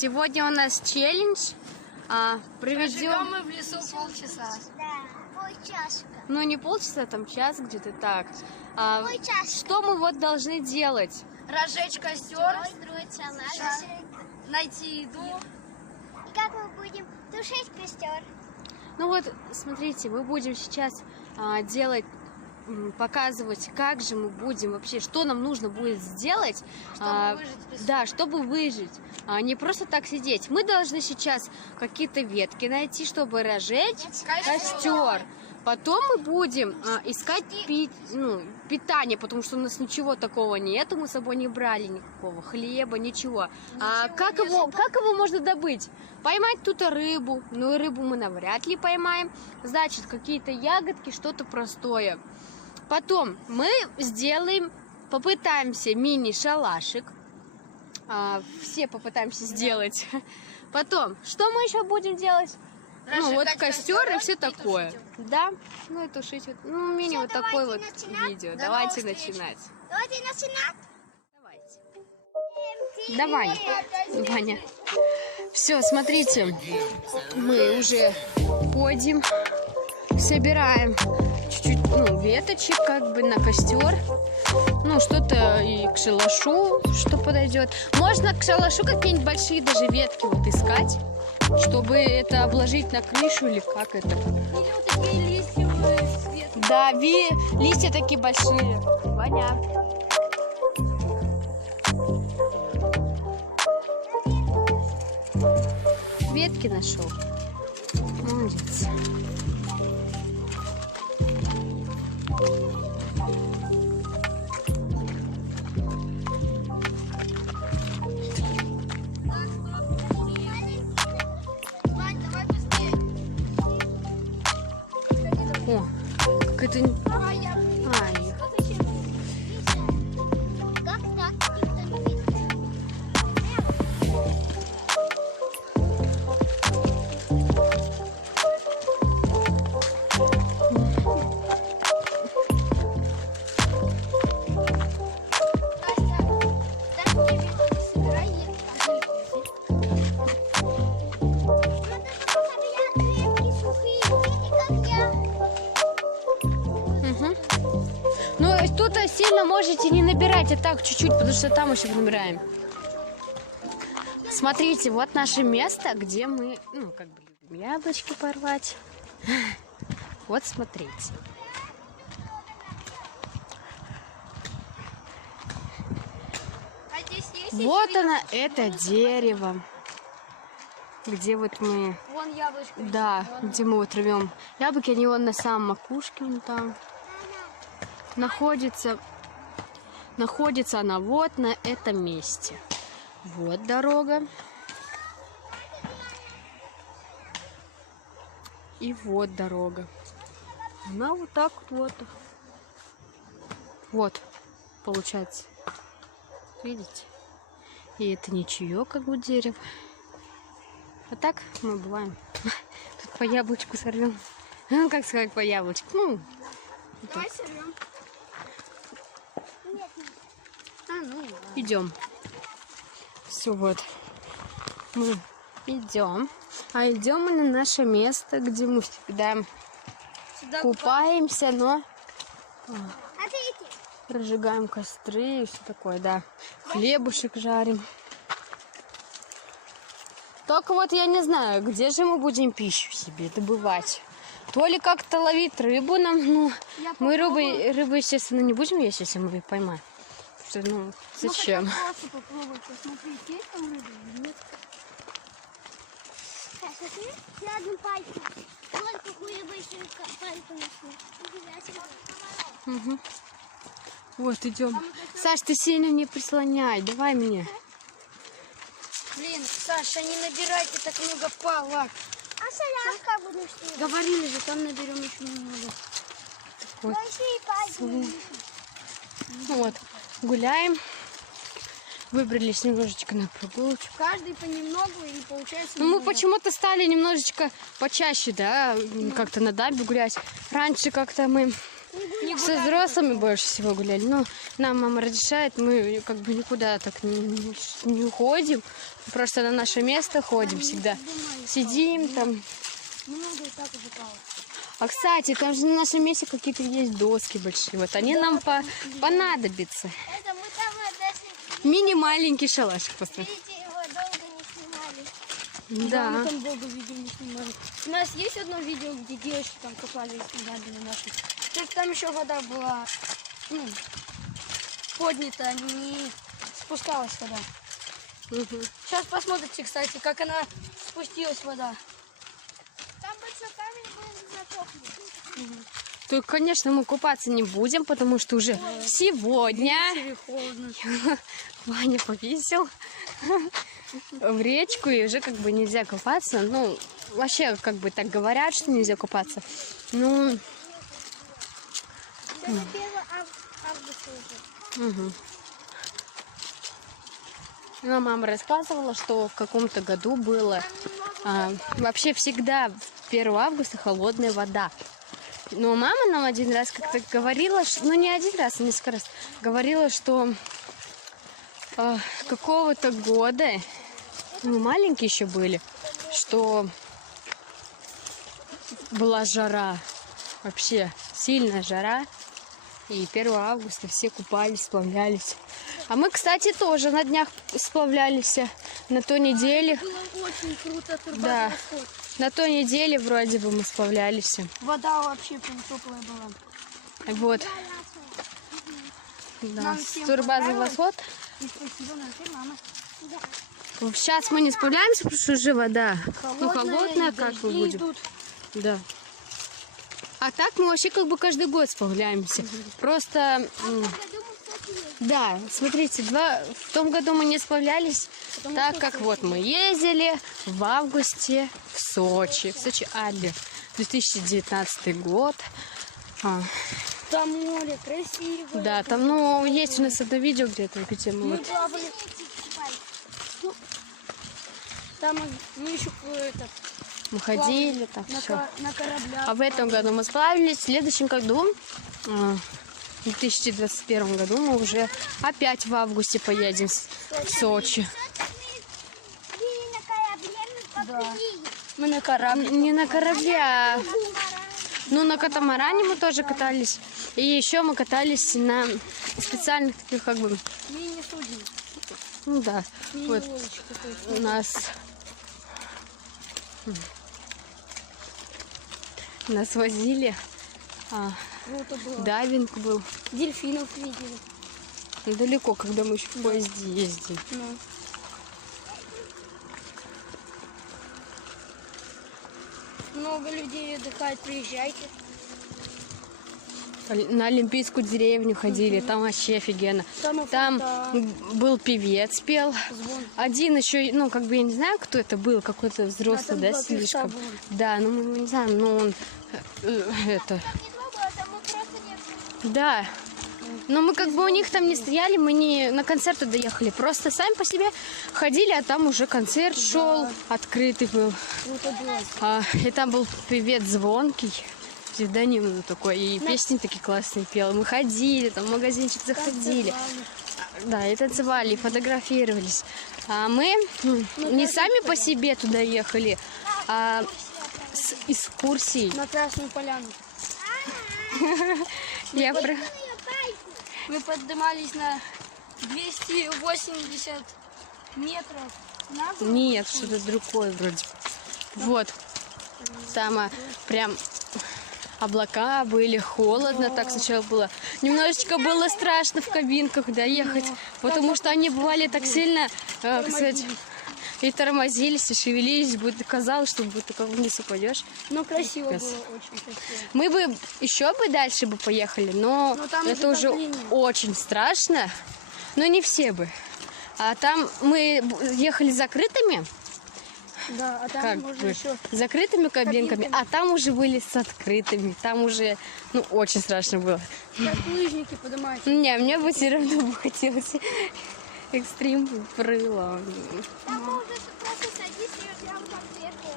Сегодня у нас челлендж. Живем мы в лесу полчаса. Да, полчаса. Ну не полчаса, там час где-то так. Полчаса. Что мы вот должны делать? Разжечь костер, Строить салат. найти еду. И как мы будем тушить костер? Ну вот, смотрите, мы будем сейчас делать, показывать, как же мы будем вообще, что нам нужно будет сделать, Чтобы выжить в лесу. да, чтобы выжить, не просто так сидеть. Мы должны сейчас какие-то ветки найти, чтобы разжечь костер. Потом мы будем искать питание, потому что у нас ничего такого нету, мы с собой не брали никакого хлеба, ничего. Как его можно добыть? Поймать тут рыбу, но и рыбу мы навряд ли поймаем. Значит, какие-то ягодки, что-то простое. Потом мы попытаемся мини-шалашик. Все попытаемся сделать. Потом, что мы еще будем делать? Ну, вот костер и все такое. Да, ну и тушить. Ну, мини вот такое вот видео. Давайте начинать. Давайте начинать. Давай, Ваня. Все, смотрите, мы уже ходим, собираем чуть-чуть, веточек как бы на костер. Ну, что-то и к шалашу, что подойдет. Можно к шалашу какие-нибудь большие даже ветки вот искать, чтобы это обложить на крышу или как это. Или вот такие листья светлые. Да, листья такие большие. Ваня. Ветки нашел. Молодец. О, как это... Ай. Как так? Никто не видит. Ну, тут сильно можете не набирать, а так чуть-чуть, потому что там еще набираем. Смотрите, вот наше место, где мы, как бы любим яблочки порвать. Вот смотрите. А здесь есть Вот оно, это дерево, где вот мы, вон яблочко. да, где мы вот рвем яблоки, они вон на самом макушке, вон там. Находится она вот на этом месте. Вот дорога. И вот дорога. Она вот так вот. Вот, получается. Видите? И это ничего, как бы дерево. А так мы бываем. Тут по яблочку сорвем. Ну, как сказать, по яблочку. Давай сорвем. Идем. Все, вот. Мы идем. А идем мы на наше место, где мы всегда купаемся, но разжигаем костры и все такое, да. Хлебушек жарим. Только вот я не знаю, где же мы будем пищу себе добывать. То ли как-то ловить рыбу нам, мы рыбу, естественно, не будем есть, если мы ее поймаем. Зачем? Просто попробуй посмотреть, есть там рыба или нет. Сейчас, смотри, на одном пальце. Вот какую большую пальцу нашли. Вот, идем. Саш, ты сильно не прислоняй, давай мне. Блин, Саша, не набирайте так много палок. А салат как будем снимать? Говорили же, там наберем еще немного. Вот. Большие пальцы. Вот, гуляем. Выбрались немножечко на прогулочку. Каждый понемногу и получается... Ну, мы почему-то стали немножечко почаще, да, как-то на дамбе гулять. Раньше как-то мы не Со гуляли. взрослыми больше всего гуляли. Ну, нам мама разрешает, мы как бы никуда так не уходим. Просто на наше место ходим всегда. Сидим там. Немного и так упало. А, кстати, там же на нашем месте какие-то есть доски большие. Вот они нам понадобятся. Это мы там даже, Мини-маленький шалашик поставим. видите, его долго не снимали. Да. Мы там долго видео не снимали. У нас есть одно видео, где девочки там копали и снимали на наши. Только там еще вода была, ну, поднята, не спускалась вода. Мгм. Сейчас посмотрите, кстати, как она спустилась вода. Там большой камень был затопленный. Только, конечно, мы купаться не будем, потому что уже сегодня Вечере холодно. Ваня повесил в речку, и уже как бы нельзя купаться. Ну, вообще, как бы так говорят, что нельзя купаться. Ну, Сегодня 1 августа уже. угу. Ну, мама рассказывала, что в каком-то году было вообще всегда в 1 августа холодная вода. Но мама нам один раз как-то говорила, ну не один раз, а несколько раз говорила, что какого-то года, мы маленькие еще были, что была жара, вообще сильная жара, и 1 августа все купались, сплавлялись. А мы, кстати, тоже на днях сплавлялись на той неделе. Было очень круто, Да. На той неделе вроде бы мы сплавлялись. Вода вообще прям теплая была. Вот. Да. Нам всем Турбаза понравилось. восход. И спасибо нашей маме. Сейчас мы не сплавляемся, потому что уже вода. Ну, холодная, и как мы дожди будем. идут. Да. А так мы вообще как бы каждый год сплавляемся. Просто, да, смотрите, в том году мы не сплавлялись, так как вот мы ездили в августе в Сочи, Али, 2019 год. Там море красивое. Да, там, ну, есть у нас одно видео где-то, где мы Мы вот плавали. Там мы еще мы ходили, так на, все. на кораблях. А в этом году мы сплавились, в следующем году, в 2021 году, мы уже опять в августе поедем в Сочи. Были на корабле, мы поплыли. Мы на корабле. Не на корабле, а ну, на катамаране мы тоже катались. И еще мы катались на специальных таких, как бы, Мини-суден. ну да, вот Мини-лодочка какой-то. у нас возили, Круто было. дайвинг был. Дельфинов видели. Далеко, когда мы еще в поезде ездили. Ну. Много людей отдыхает, приезжайте. На Олимпийскую деревню ходили, там вообще офигенно. Там был певец, пел. Звон. Один еще, ну, как бы я не знаю, кто это был, какой-то взрослый, там да, была слишком. певца была. Да, ну мы не знаем, но он это. Не трогала, там мы просто не были. Да. Но мы как бы у них там не стояли, мы не на концерты доехали. Просто сами по себе ходили, а там уже концерт шел, открытый был. Круто было. И там был певец Звонкий, псевдоним такой, и песни такие классные пел. Мы ходили, там в магазинчик заходили. Да, и танцевали, и фотографировались. А мы не сами по себе туда ехали, а с экскурсией. На Красную Поляну. Я про... Мы поднимались на 280 метров. Назад. Нет, что-то другое вроде. Вот. Там прям облака были, холодно так сначала было. Немножечко было страшно в кабинках, да, ехать, потому что они бывали так сильно, как сказать, и тормозились, и шевелились, будто казалось, что будто как вниз упадешь. Но красиво Капец. было, очень красиво. Мы бы еще бы дальше бы поехали, но там это уже уже давление. очень страшно. Но не все бы. А там мы ехали закрытыми, Да, а там как можно бы, еще. закрытыми кабинками, а там уже были с открытыми. Там уже, ну, очень страшно было. Как лыжники поднимаются. Не, мне бы все равно бы хотелось экстрим прыла. Там мы уже просто садись и прям там сверху.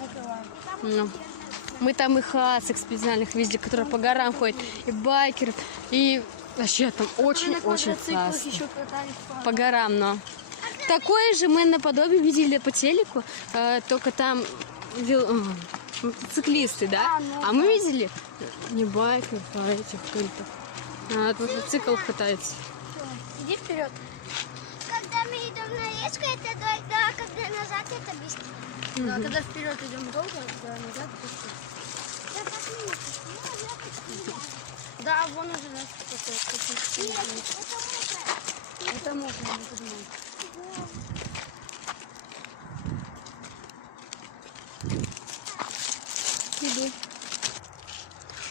Накрываем. И там Ну. уже Мы там и хасок специальных видели, которые по горам ходят, и байкеров, и вообще там очень-очень классно. Еще катались По горам, но. Такое же мы наподобие видели по телеку, только там мотоциклисты, да? А мы видели не байкеров, а этих культов. Мотоцикл катается. Иди вперед. Когда мы идем на речку, это долго, а когда назад, это быстро. Да, когда вперед идем долго, когда назад быстро. Я посмотрю, я посмотрю. Да, вон уже нас какой-то. Нет, это мокро. Это можно, не подумай. Иду.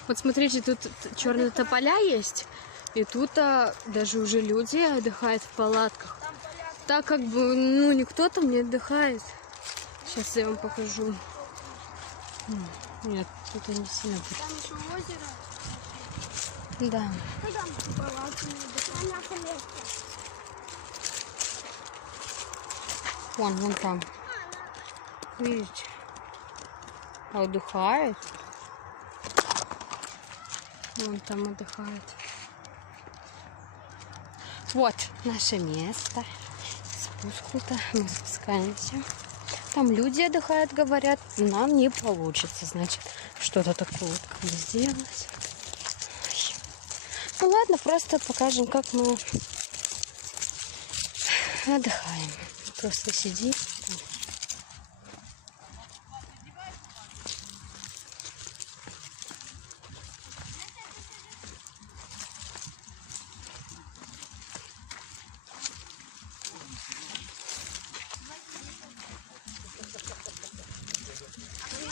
Вот смотрите, тут черные тополя есть, и тут даже уже люди отдыхают в палатках. Так как бы, ну, никто там не отдыхает. Сейчас я вам покажу. Нет, тут не сильно будет. Там еще озеро. Да. Пойдем. На нашем месте. Вон там. Видите? Отдыхает. Вон там отдыхает. Вот наше место. Спуску-то. Мы спускаемся. Там люди отдыхают, говорят. Нам не получится, значит, что-то такое вот как бы сделать. Ой. Ну ладно, просто покажем, как мы отдыхаем. Просто сидим.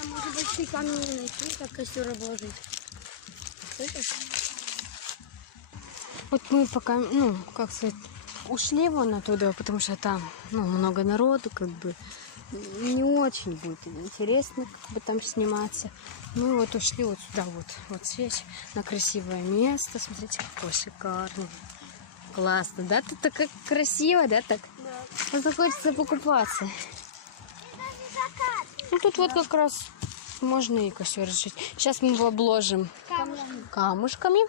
Может большие камни найти, как костер обложить. Слышишь? Вот мы пока, ну, как сказать, ушли вон оттуда, потому что там, ну, много народу, как бы, не очень будет интересно, как бы, там сниматься. Мы вот ушли вот сюда, вот здесь, на красивое место. Смотрите, какое шикарное. Классно, да? Тут так как красиво, да, так? Да. Вот захочется покупаться. Ну, тут вот как раз можно и костер разжечь. Сейчас мы его обложим камушками.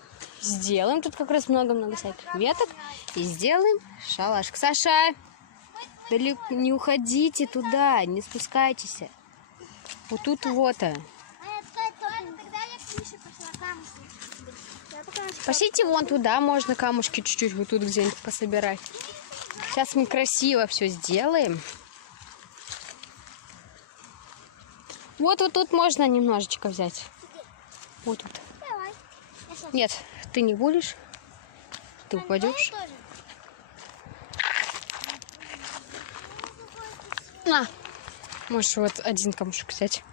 Сделаем. Тут как раз много-много всяких веток. И сделаем шалашик. Саша, далеко не уходите туда, не спускайтесь. Вот тут вот. Тогда я к Мише пошла камушки. Пошлите вон туда, можно камушки чуть-чуть вот тут где-нибудь пособирать. Сейчас мы красиво все сделаем. Вот тут можно немножечко взять. Вот тут. Давай. Я сейчас. Нет, ты не будешь. Ты Ань, упадешь. давай тоже. На. Можешь вот один камушек взять.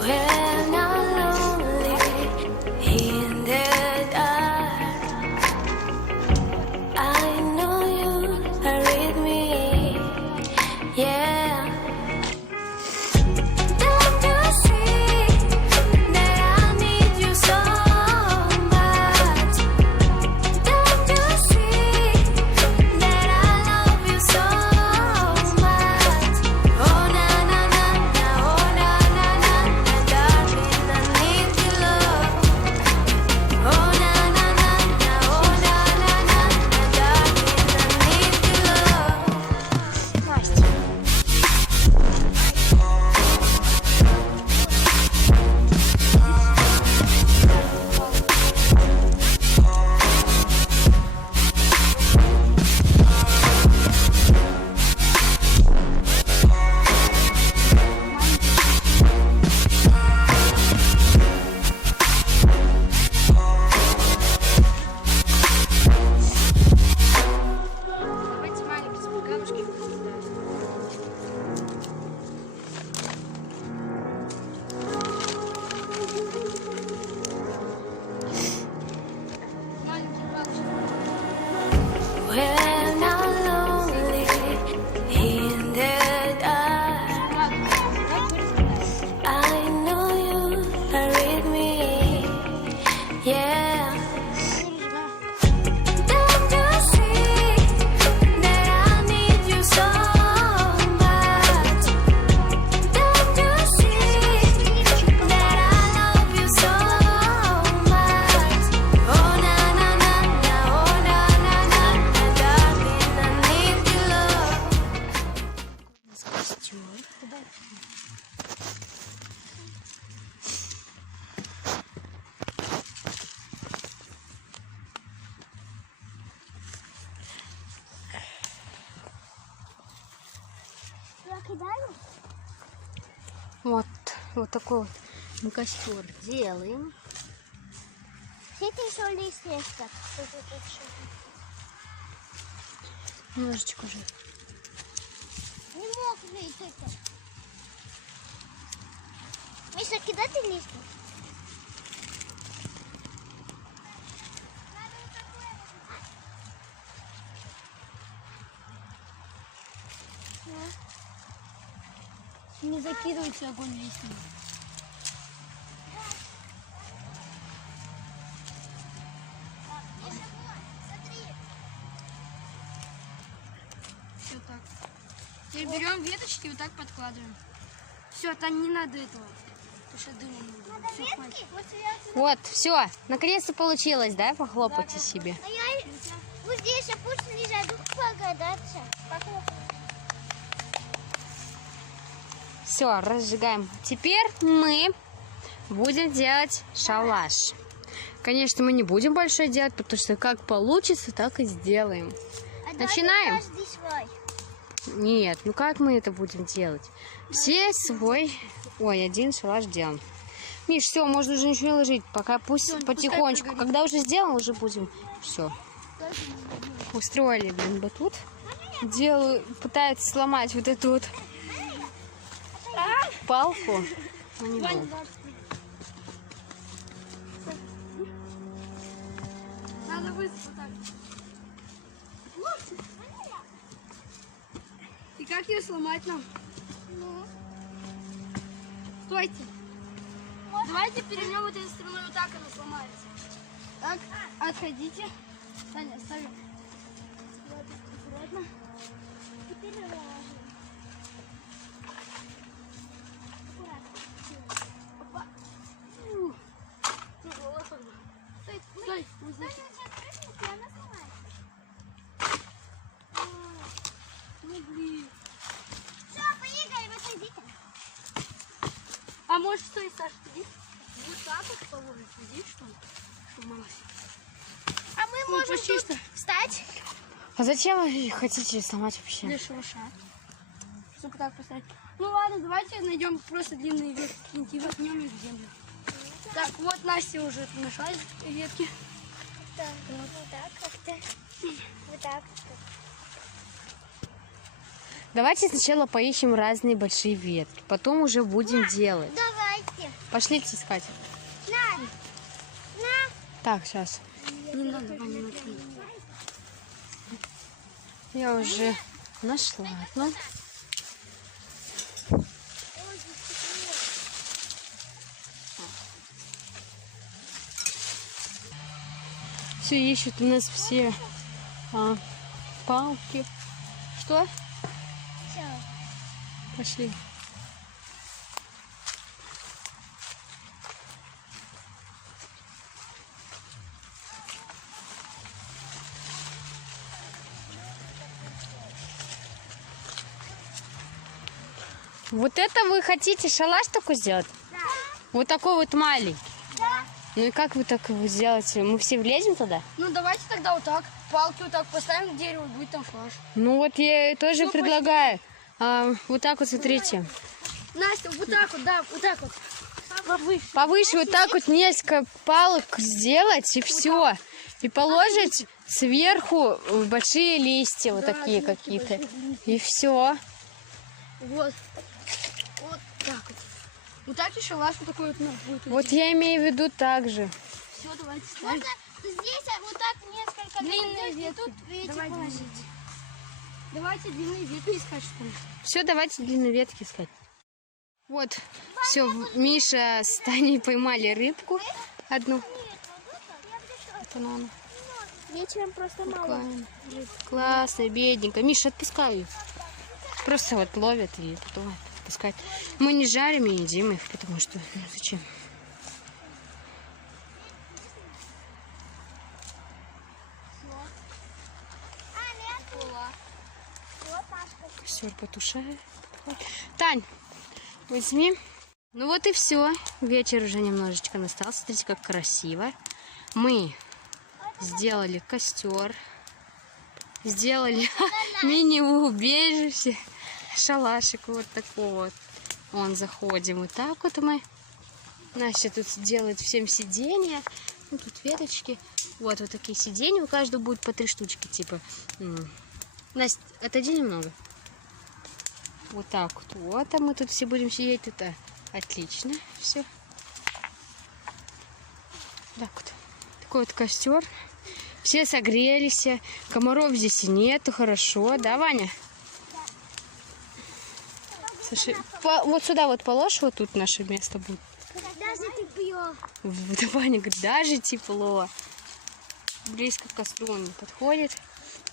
When I'm lonely in the dark, I know you are with me. Yeah, кидаю. Вот такой вот мы костер делаем. Все ты еще листья. Немножечко уже. Не мог жить это. Миша, кидай ты листья. Не закидывайте огонь листьями. Все так. Теперь берем веточки и вот так подкладываем. Все, там не надо этого. Потому что дыма много. Надо Всё, ветки? хватит. Вот я... Вот, все, наконец-то получилось, да? Похлопайте себе. А я вот здесь, а пусть лежат, погадаться. Все, разжигаем. Теперь мы будем делать шалаш. Конечно, мы не будем большой делать, потому что как получится, так и сделаем. Начинаем? Каждый свой. Нет, ну как мы это будем делать? Все свой... Ой, один шалаш делаем. Миш, все, можно уже ничего не ложить. Пока пусть Всё, потихонечку. пускай прогорит. Когда уже сделаем, уже будем... Все. Устроили, блин, батут. Делаю, пытаются сломать вот эту вот палку. Но не Вань, будет. надо высыпать вот так. И как ее сломать нам? Стойте. Давайте перейдем вот этой стороной, вот так она сломается. Так, отходите. Таня, ставим. Вот, аккуратно. Теперь ложим. Опа. Тяжело как бы. Стой, вот здесь. Ну блин. Все, поехали, выходите. А может стой, Саша, иди. Вот так вот положить, иди, что ли? Что мало. А мы Ну, можем почти тут что. встать. А зачем вы хотите сломать вообще? Для шалаша. Чтобы так поставить. Ну ладно, давайте найдем просто длинные ветки и воткнем их в землю. Так, вот Настя уже нашла ветки. Так, вот так как-то. Вот так. Давайте сначала поищем разные большие ветки. Потом уже будем делать. Давайте. Пошлите искать. На. Так, сейчас. Не надо, Ваня, не надо. Я уже нашла одну. Все ищут у нас все палки. Что? Все. Пошли. Вот это вы хотите шалаш такой сделать? Да. Вот такой вот маленький. Да. Ну и как вы так его сделаете? Мы все влезем туда? Ну давайте тогда вот так. Палки вот так поставим к дереву, будет там шалаш. Ну вот я тоже Ну, предлагаю. Вот так вот, смотрите. Настя, вот так вот, да, вот так вот. Повыше. Повыше вот так вот несколько палок сделать и все. И положить сверху большие листья, вот Да, такие листья, какие-то. больших листьев. И все. Вот. Вот так вот. Вот так и шалаш вот такой вот у нас будет. Вот я имею в виду так же. Все, давайте ставим. Можно здесь вот так несколько Длинные и ветки. тут эти Давай положить. длинные. Давайте длинные ветки искать, что ли. Все, давайте длинные ветки искать. Вот, все, Миша с Таней поймали рыбку одну. Вот она. Вечером просто мало. Такая. Классно, бедненько. Миша, отпускай ее. Просто вот ловят и потом отпускают. Мы не жарим и едим их, потому что ну, зачем? Костер потушает. Тань, возьми. Ну вот и все. Вечер уже немножечко настал. Смотрите, как красиво. Мы сделали костер. Сделали мини-убежище. шалашик вот такой вот. Вон заходим. Вот так вот мы. Настя тут делает всем сиденья. Ну, тут веточки. Вот такие сиденья. У каждого будет по 3 штучки, типа. Настя, отойди немного. Вот так вот. Вот, а мы тут все будем сидеть. Это отлично. Все. Так вот. Такой вот костер. Все согрелись. Комаров здесь и нету. Хорошо. Да, Ваня? Слушай, вот сюда вот положь. Вот тут наше место будет. Даже тепло. Да, Ваня говорит, даже тепло. Близко к костру он не подходит.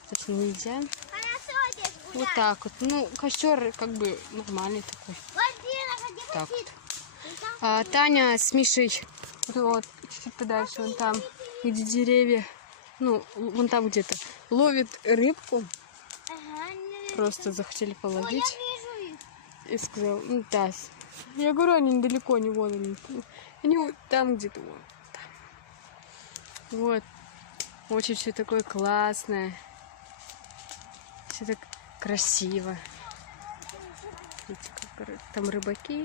Тут нельзя. Хорошо здесь гулять. Вот так вот. Ну, костер как бы нормальный такой. Так вот. А Таня с Мишей вот чуть-чуть подальше, вон там, где деревья, ну, вон там где-то, ловит рыбку. Просто захотели половить. Я вижу их. И сказал, ну да. Я говорю, они недалеко, не вон они вот там где-то вон. Там. Вот. Очень все такое классное. Все так красиво. Видите, как там рыбаки.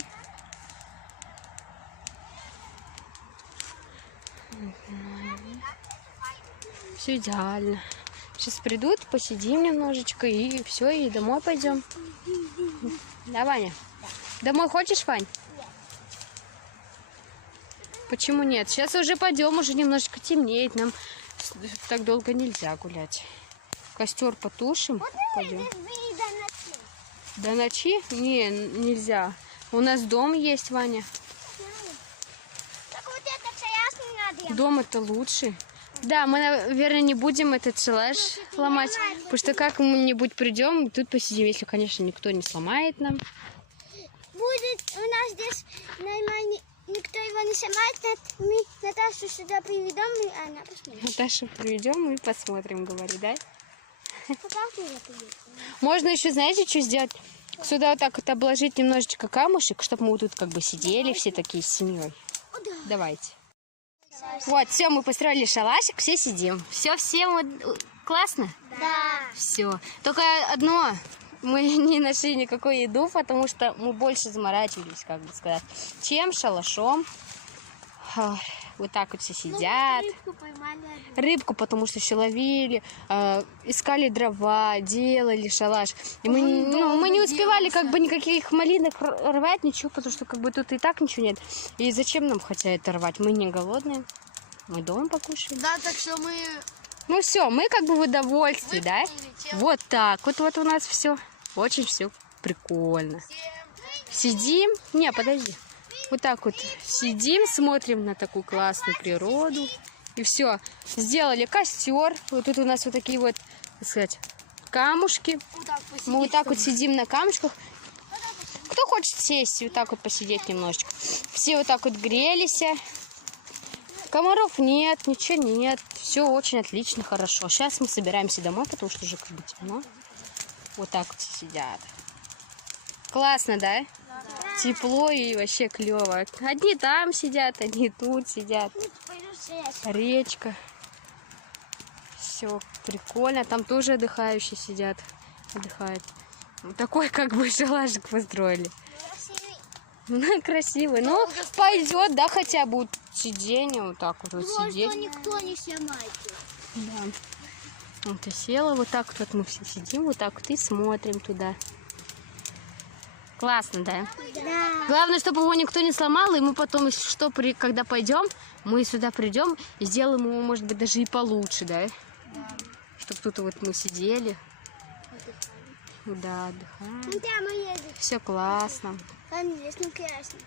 Все идеально. Сейчас придут, посидим немножечко и все, и домой пойдем. Да, Ваня? Домой хочешь, Вань? Почему нет? Сейчас уже пойдем, уже немножечко темнеет. Нам так долго нельзя гулять. Костер потушим. Пойдем. До ночи? Не, нельзя. У нас дом есть, Ваня. Так вот это сейчас не надо. Дом это лучше. Да, мы, наверное, не будем этот шалаш ломать, потому что как-нибудь придем, тут посидим, если, конечно, никто не сломает нам. Будет у нас здесь нормально, никто его не сломает, мы Наташу сюда приведем, и она посмотрит. Наташу приведем и посмотрим, говорит, да? Пока ты это видишь. Можно еще, знаете, что сделать? Сюда вот так вот обложить немножечко камушек, чтобы мы вот тут как бы сидели все такие с семьей. Давайте. Вот, все, мы построили шалашик, все сидим. Все, всем вот классно? Да. Все. Только одно, мы не нашли никакой еду, потому что мы больше заморачивались, как бы сказать, чем шалашом. Вот так вот все сидят. Рыбку поймали. Рыбку, потому что еще ловили, искали дрова, делали шалаш. И мы не успевали как бы никаких малинок рвать, ничего, потому что как бы тут и так ничего нет. И зачем нам хотя это рвать? Мы не голодные. Мы дома покушаем. Да, так что мы... Ну все, мы как бы в удовольствии, да? Вот так. Вот у нас все. Очень все прикольно. Сидим. Не, подожди. Вот так вот сидим, смотрим на такую классную природу. И все. Сделали костер. Вот тут у нас вот такие вот, так сказать, камушки. Мы вот так вот сидим на камушках. Кто хочет сесть и вот так вот посидеть немножечко. Все вот так вот грелись. Комаров нет, ничего нет. Все очень отлично, хорошо. Сейчас мы собираемся домой, потому что уже как бы темно. Вот так вот сидят. Классно, да? Тепло и вообще клево. Одни там сидят, одни тут сидят. Речка. Все прикольно. Там тоже отдыхающие сидят. Отдыхают. Вот такой как бы шалашик построили. Ну, красивый. Ну, пойдет, да, хотя бы сиденье. Вот так вот сидеть. Никто не снимает. Да. Вот и села. Вот так вот мы все сидим. Вот так вот и смотрим туда. Классно, да? Да. Главное, чтобы его никто не сломал, и мы потом, если что, когда пойдем, мы сюда придем и сделаем его, может быть, даже и получше, да? Чтобы тут вот мы сидели. Да, отдыхаем. Все классно. Здесь ну классно.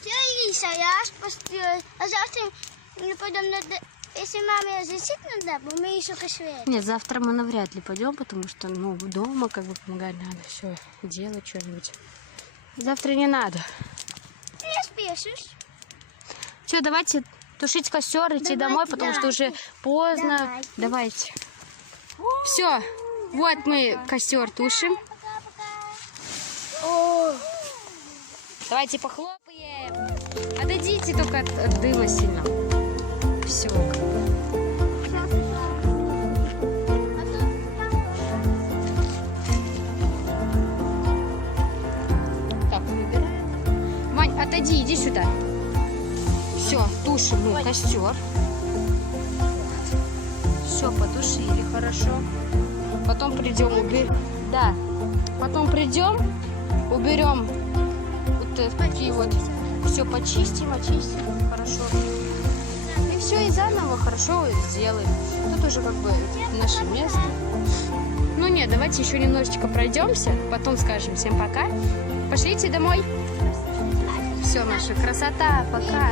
Все, я построил. А завтра мы пойдем на... Если маме разрешит надо, мы еще кошвеем. Нет, завтра мы навряд ли пойдем, потому что, ну, дома как бы помогать надо, все, делать что-нибудь. Завтра не надо. Не спешишь. Все, давайте тушить костер, идти домой, потому что уже поздно. Давайте. Все, вот мы костер тушим. Давайте похлопаем. Отойдите только от дыма сильно. Все. подойди, иди сюда. Все, тушим мы костер. Все, потушили хорошо. Потом придем, да. Потом придем, уберем вот такие вот. Все почистим, очистим хорошо. И все, и заново хорошо сделаем. Тут уже как бы наше место. Ну нет, давайте еще немножечко пройдемся, потом скажем всем пока. Пошлите домой. Все, наша красота, пока.